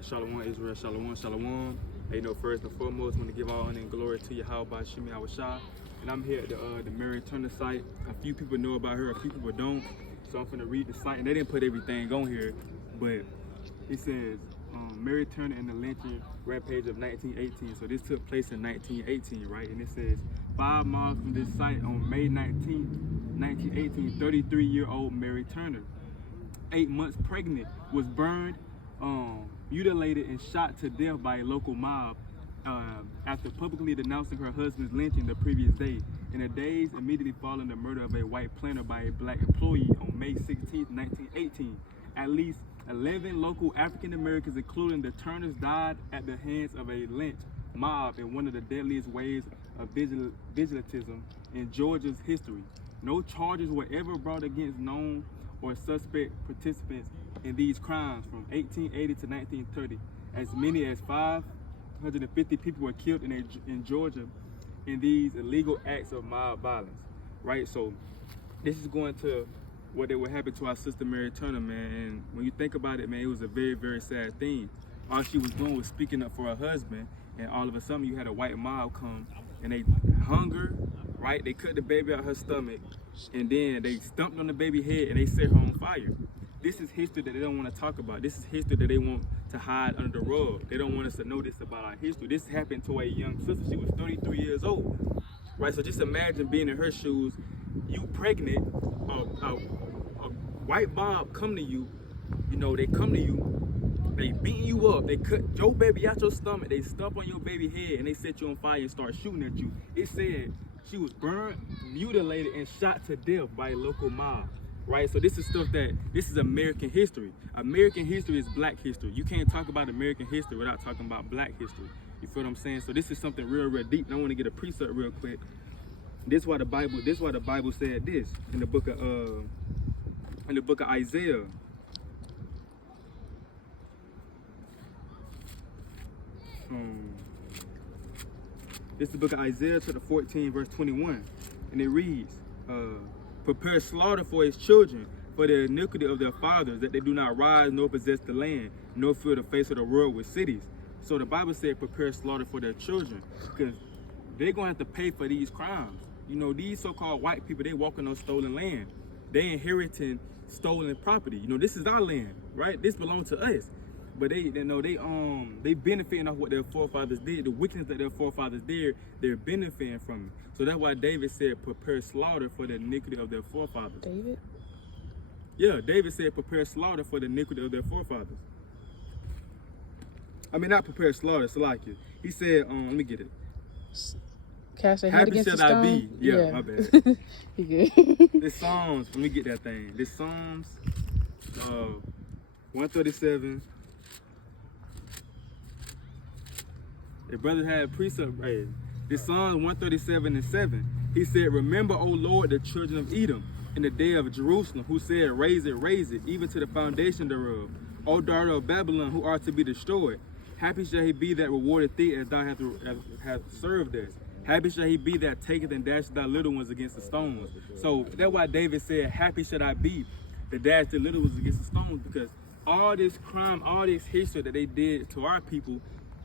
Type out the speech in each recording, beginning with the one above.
right, Shalom, Israel, Shalom, Shalom. Hey, first and foremost, I want to give all honor and glory to Yahweh Shemi Awashah. And I'm here at the Mary Turner site. A few people know about her, a few people don't. So I'm finna read the site, and they didn't put everything on here, but it says Mary Turner and the lynching rampage of 1918. So this took place in 1918, right? And it says 5 miles from this site on May 19, 1918, 33-year-old Mary Turner, 8 months pregnant, was burned, mutilated, and shot to death by a local mob after publicly denouncing her husband's lynching the previous day. In the days immediately following the murder of a white planter by a black employee on May 16, 1918, at least 11 local African Americans, including the Turners, died at the hands of a lynch mob in one of the deadliest waves of vigilantism in Georgia's history. No charges were ever brought against known or suspect participants in these crimes from 1880 to 1930. As many as 550 people were killed in Georgia in these illegal acts of mob violence, right? So this is going to what would happen to our sister Mary Turner, man. And when you think about it, man, it was a very, very sad thing. All she was doing was speaking up for her husband, and all of a sudden you had a white mob come and they hung her, right? They cut the baby out her stomach, and then they stumped on the baby head and they set her on fire. This is history that they don't want to talk about. This is history that they want to hide under the rug. They don't want us to know this about our history. This happened to a young sister. She was 33 years old, right? So just imagine being in her shoes, you pregnant, a white mob come to you, they come to you, they beating you up, they cut your baby out your stomach, they stomp on your baby head, and they set you on fire and start shooting at you. It said she was burned, mutilated, and shot to death by a local mob. Right, so this is stuff this is American history. American history is black history. You can't talk about American history without talking about black history. You feel what I'm saying? So this is something real, real deep. And I want to get a precept real quick. This is why the Bible said this in the book of Isaiah. This is the book of Isaiah, chapter 14, verse 21, and it reads, prepare slaughter for his children, for the iniquity of their fathers, that they do not rise nor possess the land, nor fill the face of the world with cities. So the Bible said prepare slaughter for their children, because they're going to have to pay for these crimes. These so-called white people, they walking on stolen land. They inheriting stolen property. This is our land, right? This belongs to us. But they benefiting off what their forefathers did. The wickedness that their forefathers did, they're benefiting from it. So that's why David said, prepare slaughter for the iniquity of their forefathers. David? Yeah, David said, prepare slaughter for the iniquity of their forefathers. I mean, not prepare slaughter, Salakia. He said, let me get it. Cast their head Happy against the shall I stone? be. Yeah, my bad. You good. This Psalms, let me get that thing. This Psalms 137. The brother had a precept. Hey, this Psalms 137 and 7. He said, remember, O Lord, the children of Edom, in the day of Jerusalem, who said, raise it, even to the foundation thereof. O daughter of Babylon, who are to be destroyed. Happy shall he be that rewardeth thee as thou hast served us. Happy shall he be that taketh and dasheth thy little ones against the stones. So that's why David said, happy should I be that dash the little ones against the stones, because all this crime, all this history that they did to our people,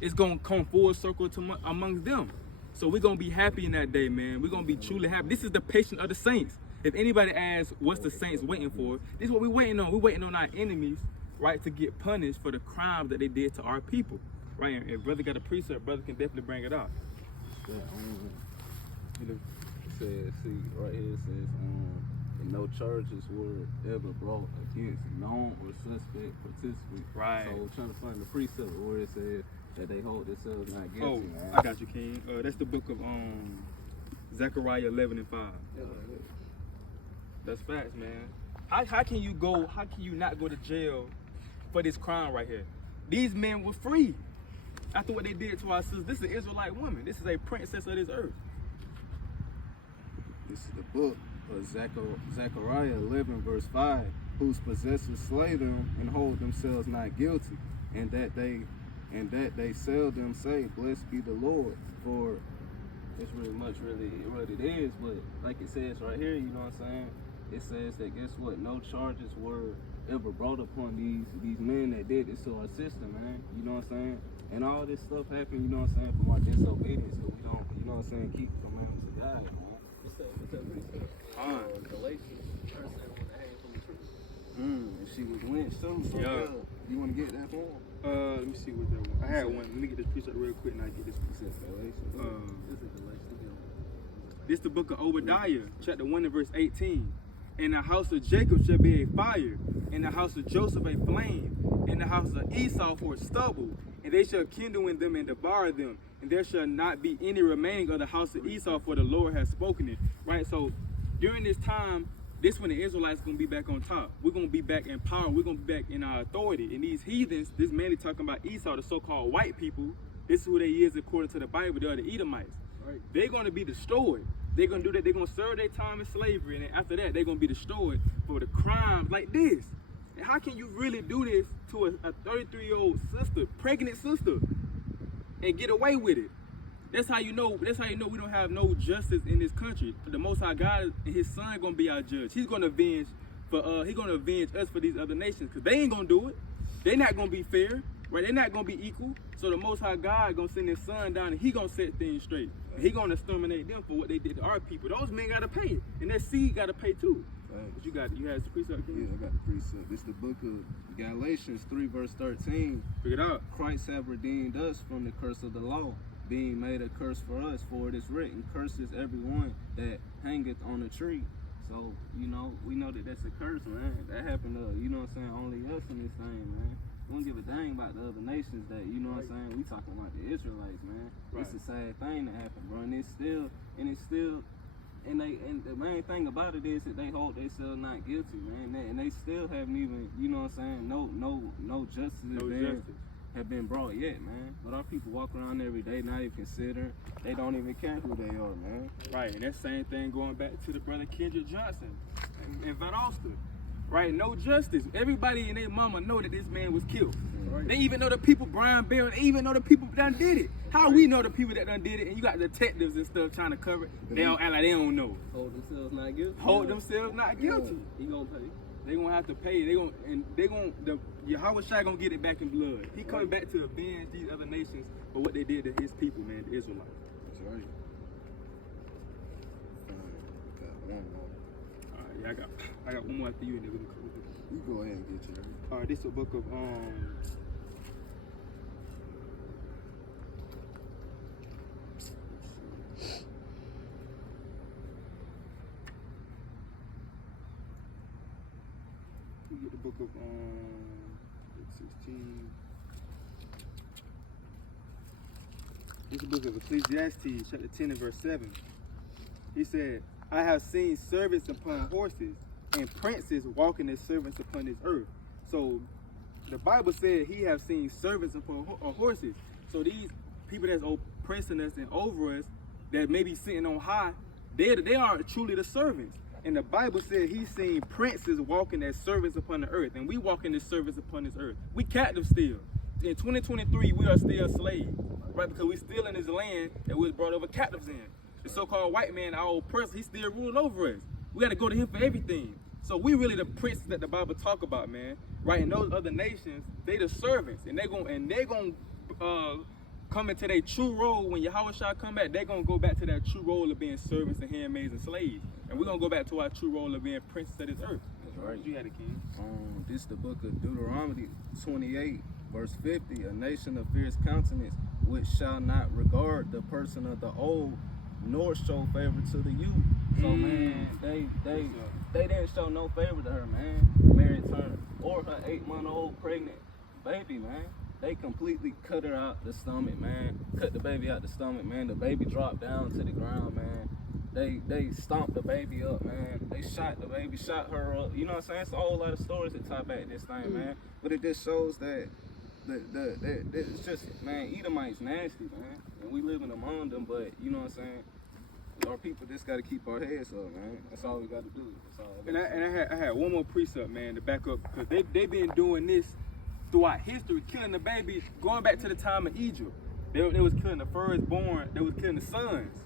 it's going to come full circle amongst them. So we're going to be happy in that day, man. We're going to be truly happy. This is the patience of the saints. If anybody asks, what's the saints waiting for? This is what we're waiting on. We're waiting on our enemies, right, to get punished for the crimes that they did to our people, right? And if brother got a precept, brother can definitely bring it out. It says, see, right here it says, no charges were ever brought against known or suspect participant. Right. So I'm trying to find the precept where it says that they hold themselves not guilty. Oh, man. I got you, King. That's the book of Zechariah 11 and 5. That's facts, man. How can you not go to jail for this crime right here? These men were free after what they did to our sisters. This is an Israelite woman. This is a princess of this earth. This is the book of Zechariah 11 verse 5, whose possessors slay them and hold themselves not guilty, and that they seldom say, blessed be the Lord. For it's really much what it is, but like it says right here, you know what I'm saying? It says that, guess what? No charges were ever brought upon these men that did this to our sister, man. You know what I'm saying? And all this stuff happened, you know what I'm saying, from our disobedience, so we don't, you know what I'm saying, keep the commandments of God, man. What's up? Galatians, first said when they hang from the tree. And she was lynched too, so Yeah. you want to get that for him? Let me see what that one. I had one. Let me get this precept real quick and I get this precept. This is Galatians. This the book of Obadiah, chapter 1 and verse 18. In the house of Jacob shall be a fire, in the house of Joseph a flame, in the house of Esau for stubble, and they shall kindle in them and devour them, and there shall not be any remaining of the house of Esau, for the Lord has spoken it. Right? So during this time, this when the Israelites gonna be back on top. We're gonna be back in power. We're gonna be back in our authority. And these heathens, this man is talking about Esau, the so-called white people. This is who they is according to the Bible. They are the Edomites. Right. They're gonna be destroyed. They're gonna do that. They're gonna serve their time in slavery, and then after that, they're gonna be destroyed for the crimes like this. And how can you really do this to a 33-year-old sister, pregnant sister, and get away with it? That's how you know. That's how you know we don't have no justice in this country. The Most High God and His Son gonna be our judge. He's gonna avenge He's gonna avenge us for these other nations, because they ain't gonna do it. They're not gonna be fair, right? They're not gonna be equal. So the Most High God gonna send His Son down, and He gonna set things straight. And He gonna exterminate them for what they did to our people. Those men gotta pay it, and their seed gotta pay too. But you had the precept. Yeah, I got the precept. It's the book of Galatians 3 verse 13. Figure it out. Christ have redeemed us from the curse of the law, being made a curse for us, for it is written, curses everyone that hangeth on a tree. So, you know, we know that that's a curse, man. That happened to, you know what I'm saying, only us in this thing, man. We don't give a dang about the other nations that, you know what I'm saying, we talking about the Israelites, man. Right. It's a sad thing that happened, bro. And it's still, and the main thing about it is that they hold themselves not guilty, man. And they still haven't even, you know what I'm saying, no justice have been brought yet, man. But our people walk around every day, not even considering. They don't even care who they are, man. Right, and that same thing going back to the brother Kendrick Johnson and Van Alster. Right, no justice. Everybody and their mama know that this man was killed. Right. They even know the people, Brian Bell, they even know the people that done did it. How we know the people that done did it, and you got detectives and stuff trying to cover it. They don't act like they don't know. Hold themselves not guilty. Hold themselves not guilty. He gonna pay. They gonna have to pay. The Yahweh Shai gonna get it back in blood. He coming back to avenge these other nations for what they did to his people, man, the Israelites. That's right. Got one more. All right, yeah, I got one more after you, and then we can close it. You go ahead and get yours. All right, this is a book of we get the book of 16. This is the book of Ecclesiastes, chapter 10 and verse 7. He said, I have seen servants upon horses and princes walking as servants upon this earth. So the Bible said he have seen servants upon horses. So these people that's oppressing us and over us, that may be sitting on high, they are truly the servants. And the Bible said he's seen princes walking as servants upon the earth. And we walking as servants upon this earth. We captive still. In 2023, we are still slaves, right? Because we still in this land that we was brought over captives in. The so-called white man, our oppressor, he's still ruling over us. We got to go to him for everything. So we really the princes that the Bible talk about, man. Right? And those other nations, they the servants. And they're going to come into their true role. When Yahweh Shai come back, they're going to go back to that true role of being servants and handmaids and slaves. And we're going to go back to our true role of being princes of this earth. That's right. You had a king. This is the book of Deuteronomy 28, verse 50. A nation of fierce countenance, which shall not regard the person of the old, nor show favor to the youth. So man, they didn't show no favor to her, man. Mary Turner or her 8-month-old pregnant baby, man. They completely cut her out the stomach, man. Cut the baby out the stomach, man. The baby dropped down to the ground, man. They stomped the baby up, man. They shot the baby, shot her up. You know what I'm saying? It's a whole lot of stories that tie back this thing, man. But it just shows that it's just, man, Edomites nasty, man. And we living among them, but you know what I'm saying? Our people just got to keep our heads up, man. That's all we got to do. That's all. And I had one more precept, man, to back up, because they been doing this throughout history, killing the babies, going back to the time of Egypt. They was killing the firstborn, they was killing the sons,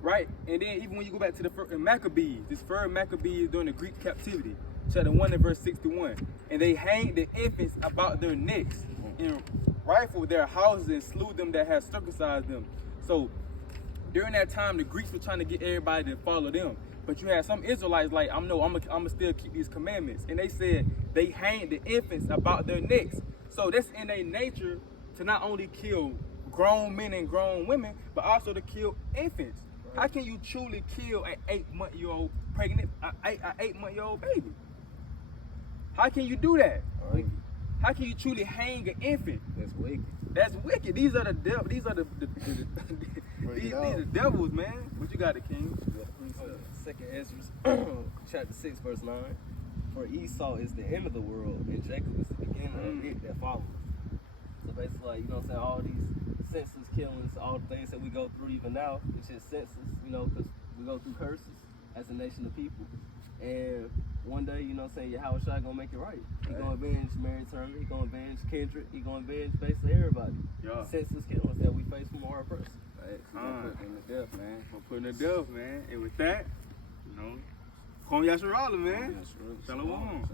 right? And then even when you go back to the Maccabees, this first Maccabees during the Greek captivity, chapter 1 and verse 61. And they hanged the infants about their necks and rifled their houses and slew them that had circumcised them. So during that time, the Greeks were trying to get everybody to follow them. But you had some Israelites like, I'm gonna still keep these commandments. And they said they hanged the infants about their necks. So that's in their nature to not only kill grown men and grown women, but also to kill infants. How can you truly kill an 8-month-old pregnant, an 8-month-old baby? How can you do that? How can you truly hang an infant? That's wicked. That's wicked. These are the devil. These are the these are devils, man. What you got, the king? Second Ezra, chapter 6, verse 9. For Esau is the end of the world, and Jacob is the beginning of it that follows. So basically, like, you know what I'm saying, all these senseless killings, all the things that we go through even now, it's just senseless, you know, because we go through curses as a nation of people. And one day, you know what I'm saying, Yahweh Shai gonna make it right. He gonna avenge Mary Turner, he gonna avenge Kendrick, he gonna avenge basically everybody. Yeah. Senseless killings that we face from our oppressors. Gonna put in the death, man. Gonna put in the death, man. And with that, you know, Kwame Yasharala, man. Shalom.